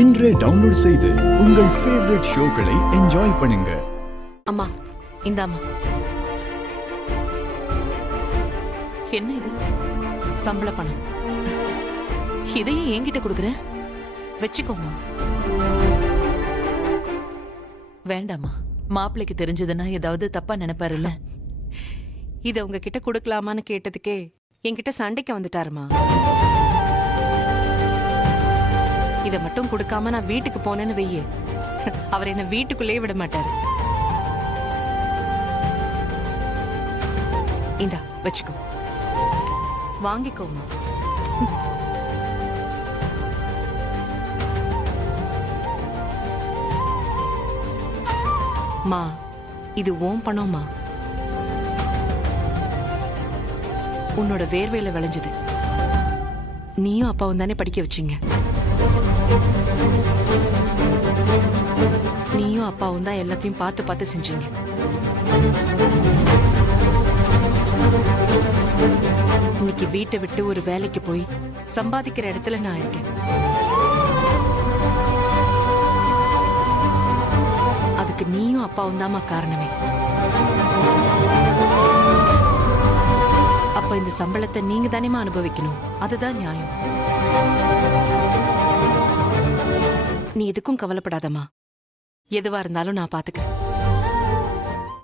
இன்றே டவுன்லோட் செய்து உங்கள் ஃபேவரட் ஷோக்களை என்ஜாய் பண்ணுங்க. அம்மா இந்தாம்மா. என்ன இது? சம்பள பணம். இதையே என்கிட்ட கொடுக்குற? வச்சுக்கோமா. வேண்டாமா, மாப்பிள்ளைக்கு தெரிஞ்சதுன்னா ஏதாவது தப்பா நினைப்பாருல்ல. இத உங்ககிட்ட கொடுக்கலாமான்னு கேட்டதுக்கே என்கிட்ட சண்டைக்கு வந்துட்டாருமா. இத மட்டும் கொடுக்காம நான் வீட்டுக்கு போனேன்னு வெய்ய, அவர் என்ன வீட்டுக்குள்ளேயே விட மாட்டாரு. இந்தா வச்சுக்கோ, வாங்கிக்கோமா. மா, இது ஓம் பணம்மா. உன்னோட வேர்வையில விளைஞ்சது. நீயும் அப்பாவும் தானே படிக்க வச்சீங்க. நீயும் அப்பாவும் தான் எல்லாத்தையும் பார்த்து பார்த்து செஞ்சீங்க. இன்னைக்கு வீட்டை விட்டு ஒரு வேலைக்கு போய் சம்பாதிக்கிற இடத்துல நான் இருக்கேன். அதுக்கு நீயும் அப்பாவும் தாமா காரணமே. அப்ப இந்த சம்பளத்தை நீங்க தானேமா அனுபவிக்கணும். அதுதான் நியாயம். நீ எதுக்கும் கவலைப்படாதம்மா. எதுவா இருந்தாலும் நான் பாத்துக்கிறேன்.